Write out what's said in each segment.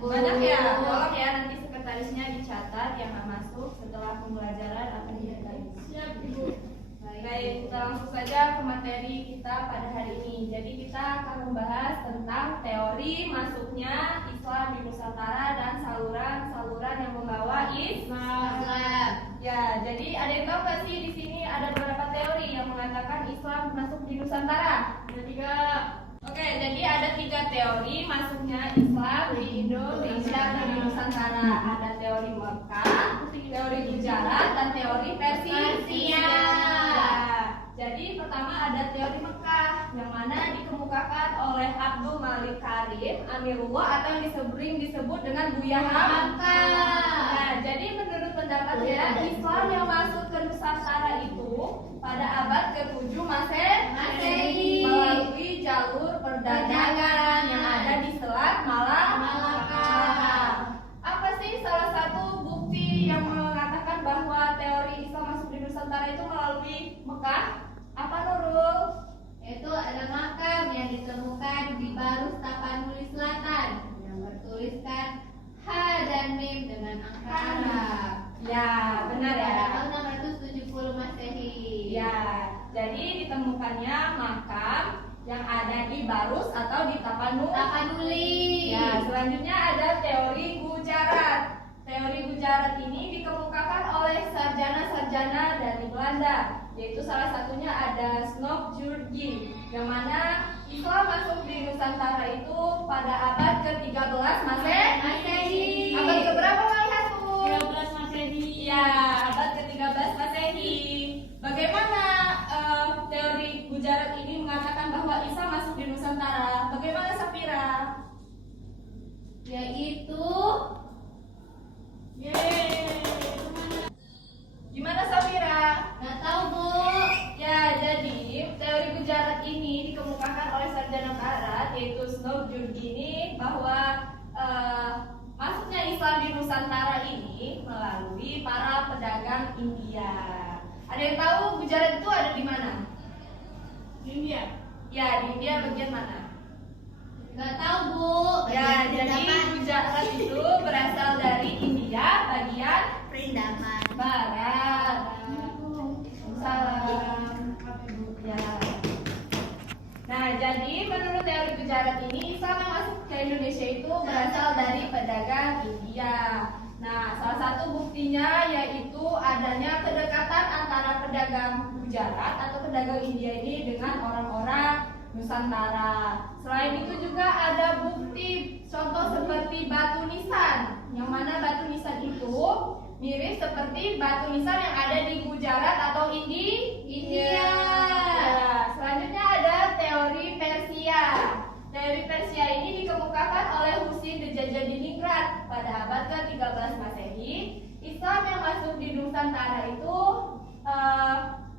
Banyak ya, tolong ya nanti sekretarisnya dicatat yang nggak masuk setelah pembelajaran akan dihargai. Siap, Ibu. Baik, kita langsung saja ke materi kita pada hari ini. Jadi kita akan membahas tentang teori masuknya Islam di Nusantara dan saluran-saluran yang membawa Islam. Ya, jadi ada yang tahu nggak sih di sini ada beberapa teori yang mengatakan Islam masuk di Nusantara? Ada 3. Oke, jadi ada 3 teori masuknya Islam di Indonesia dan di Nusantara. Ada teori Mekah, teori Gujarat, dan teori Persia. Jadi pertama ada teori Mekah yang mana dikemukakan oleh Abdul Malik Karim Amirullah atau yang disebut dengan Buya Hamka. Nah, jadi menurut pendapatnya Islam yang masuk ke Nusantara itu pada abad ke-7 Masehi melalui jalur perdagangan yang ada di Selat Malaka. Apa sih salah satu bukti yang mengatakan bahwa teori Islam masuk di Nusantara itu melalui Mekah? Apa Nurul? Itu ada makam yang ditemukan di Barus Tapanuli Selatan yang bertuliskan H dan Mim dengan angka Arab. Ya, benar ya. Pada tahun 670 Masehi. Ya, jadi ditemukannya makam yang ada di Barus atau di Tapanuli. Ya, selanjutnya ada teori Gujarat. Teori Gujarat ini dikemukakan oleh sarjana-sarjana dari Belanda, yaitu salah satunya ada Snopjurgi, yang mana Islam masuk di Nusantara itu pada abad ke-13 Masehi. Abad keberapa Malihatku? 13 Masehi. Ya, abad ke-13 Masehi. Bagaimana teori Gujarat ini mengatakan bahwa Islam masuk di Nusantara? Bagaimana Safira? Yaitu Gimana Safira? nggak tahu, Bu. Ya, jadi teori Gujarat ini dikemukakan oleh sarjana barat yaitu Snopjurgi ini bahwa masuknya Islam di Nusantara ini melalui para pedagang India. Ada yang tahu Gujarat itu ada di mana? India. Ya, di India bagian mana? Nggak tahu, Bu. Ya, jadi Gujarat itu berasal dari India bagian Perindaman. barat. Salam. Ya. Nah, jadi menurut teori Gujarat ini Islam yang masuk ke Indonesia itu berasal dari pedagang India. Nah, salah satu buktinya yaitu adanya kedekatan antara pedagang Gujarat atau pedagang India ini dengan orang-orang Nusantara. Selain itu juga ada bukti contoh seperti batu nisan, yang mana batu nisan itu mirip seperti batu nisan yang ada di Gujarat atau India. Ya, selanjutnya ada teori Persia. Teori Persia ini dikemukakan oleh Husin Djajadiningrat pada abad ke-13 Masehi. Islam yang masuk di Nusantara itu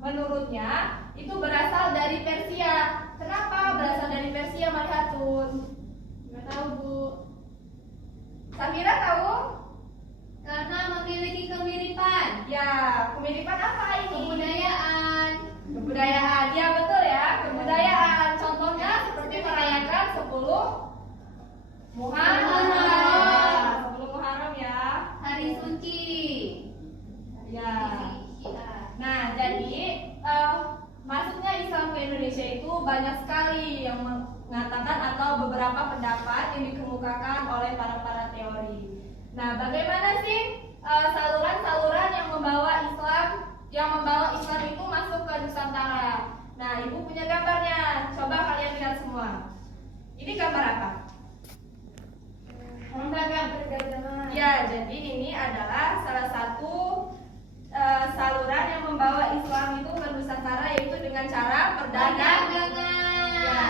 menurutnya itu berasal dari Persia. Kenapa berasal dari Persia, Marihatun? Nggak tahu, Bu. Safira tahu? Karena memiliki kemiripan. Ya, kemiripan apa ini? Kebudayaan. Kebudayaan, ya betul ya, kebudayaan. Contohnya seperti merayakan 10 Muharram. 10 Muharram ya. Hari suci. Ya. Nah, jadi masuknya Islam ke Indonesia itu banyak sekali yang mengatakan atau beberapa pendapat yang dikemukakan oleh para teori. Nah, bagaimana sih saluran-saluran yang membawa Islam itu masuk ke Nusantara? Nah, Ibu punya gambarnya. Coba kalian lihat semua. Ini gambar apa? Ya, jadi ini adalah salah satu saluran yang membawa Islam itu ke Nusantara, yaitu dengan cara perdagangan. Ya,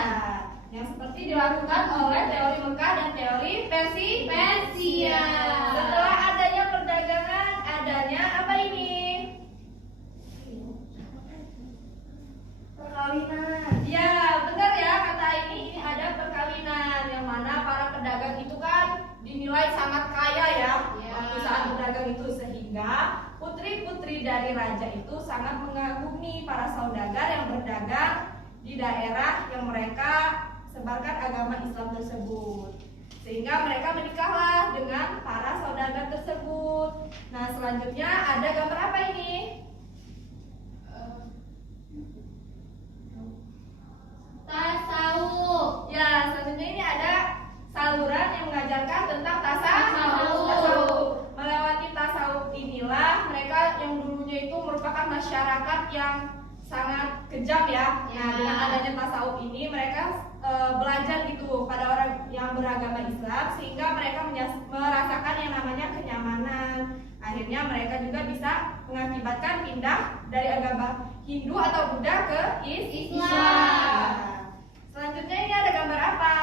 yang seperti dilakukan oleh teori Mekah dan teori Persia. Setelah adanya perdagangan, adanya apa ini? Perkawinan. Ya, benar ya kata ini ada perkawinan yang mana para pedagang itu kan dinilai sangat kaya ya waktu saat berdagang itu, sehingga putri-putri dari raja itu sangat mengagumi para saudagar yang berdagang di daerah yang mereka sebarkan agama Islam tersebut. Sehingga mereka menikahlah dengan para saudagar tersebut. Nah, selanjutnya ada gambar apa ini? Tasawuf. Ya, selanjutnya ini ada saluran yang mengajarkan tentang Tasawuf. tasawuf. Melewati tasawuf inilah mereka yang dulunya itu merupakan masyarakat yang sangat kejam ya. Nah, Ya. dengan adanya tasawuf ini mereka belajar gitu pada orang yang beragama Islam sehingga mereka merasakan yang namanya kenyamanan. Akhirnya mereka juga bisa mengakibatkan pindah dari agama Hindu atau Buddha ke Islam. Selanjutnya ini ada gambar apa?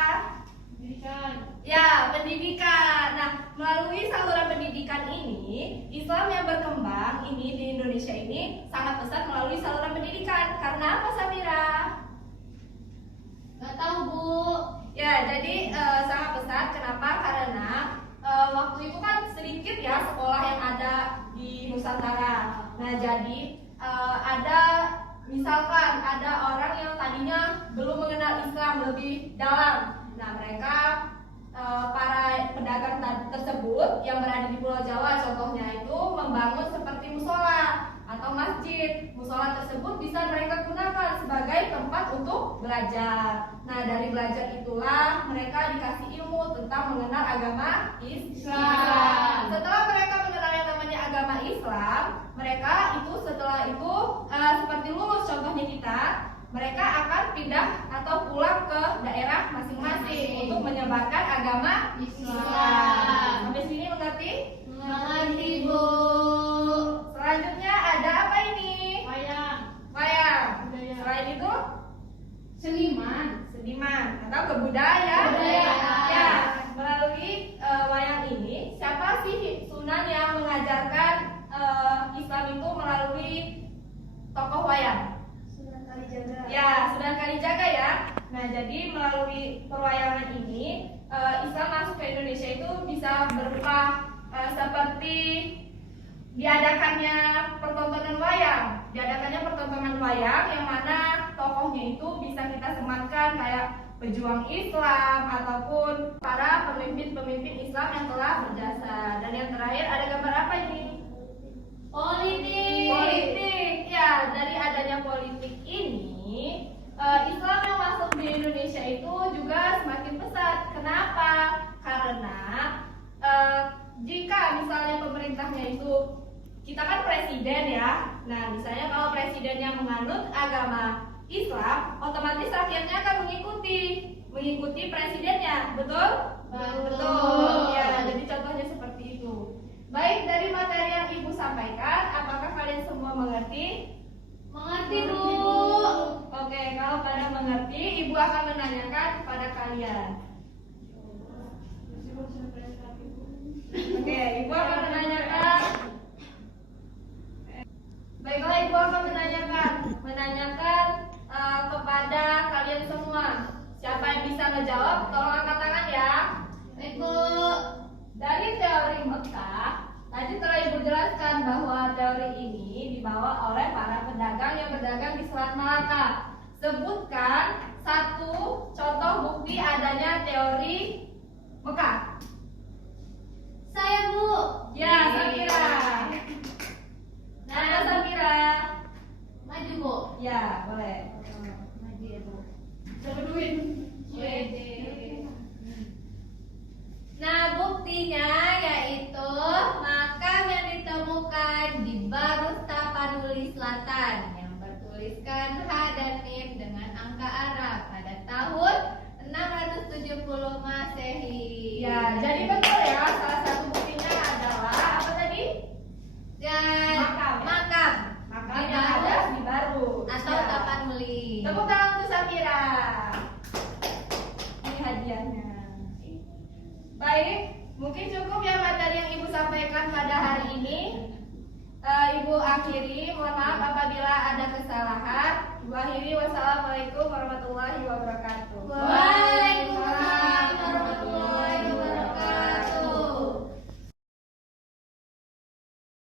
Pendidikan. Ya, pendidikan. Nah, melalui saluran pendidikan ini, Islam yang berkembang ini di Indonesia ini sangat pesat melalui saluran pendidikan. Karena apa, Samira? Gak tahu, Bu. Ya, jadi sangat pesat. Kenapa? Karena waktu itu kan sedikit ya sekolah yang ada di Nusantara. Nah, jadi ada misalkan ada orang yang tadinya belum mengenal Islam lebih dalam. Nah, mereka para pedagang tersebut yang berada di Pulau Jawa contohnya itu membangun seperti musola atau masjid. Musola tersebut bisa mereka gunakan sebagai tempat untuk belajar. Nah, dari belajar itulah mereka dikasih ilmu tentang mengenal agama Islam. Setelah mereka mengenal yang namanya agama Islam, mereka itu setelah itu seperti lulus contohnya kita, mereka akan pindah atau pulang ke daerah masing-masing untuk menyebarkan agama Islam. Sampai sini mengerti? Mengerti, Bu. Selanjutnya ada apa ini? Wayang. Wayang. Budaya. Selain itu Seniman. seniman atau kebudayaan. Kebudayaan. Ya, melalui wayang ini siapa sih Sunan yang mengajarkan Islam itu melalui tokoh wayang? Sunan Kalijaga. Ya, Sunan Kalijaga ya. Nah, jadi melalui perwayangan ini Islam masuk ke Indonesia itu bisa berupa seperti diadakannya pertontonan wayang yang mana tokohnya itu bisa kita sematkan kayak pejuang Islam ataupun para pemimpin-pemimpin Islam yang telah berjasa. Dan yang terakhir ada gambar apa ini? Politik. Politik. Ya, dari adanya politik ini Islam yang masuk di Indonesia itu juga semakin pesat. Kenapa? Karena jika misalnya pemerintahnya itu kita kan presiden ya. Nah, misalnya kalau presidennya menganut agama Islam, otomatis rakyatnya akan mengikuti presidennya, betul? Betul. Ya, jadi contohnya seperti itu. Baik, dari materi yang Ibu sampaikan, apakah kalian semua mengerti? Mengerti, Bu. Oke, kalau kalian mengerti, Ibu akan menanyakan kepada kalian. Oke, Ibu akan menanyakan. Baiklah, Ibu akan menanyakan kepada kalian semua. Siapa yang bisa menjawab? Tolong angkat tangan ya. Baik, Bu. Dari teori Mekah, tadi telah Ibu jelaskan bahwa teori ini dibawa oleh para pedagang yang berdagang di Selat Malaka. Sebutkan satu contoh bukti adanya teori Mekah. Saya, Bu. Ya, Samira. Nah, Samira. Maju, Bu. Ya, boleh. Maju ya, Bu. Sebeduin. Nah, buktinya yaitu makam yang ditemukan di Barus Tapanuli Selatan yang bertuliskan H dan Mim dengan angka Arab pada tahun 670 Masehi. Ya, jadi betul ya. Salah satu buktinya adalah apa tadi? Dan Makam. Di yang Barus ada di Baru atau Tapanuli. Tepuk tangan untuk Samira. Ini hadiahnya. Baik, mungkin cukup ya materi yang Ibu sampaikan pada hari ini. Ibu akhiri, mohon maaf apabila ada kesalahan. Ibu akhiri, wassalamualaikum warahmatullahi wabarakatuh.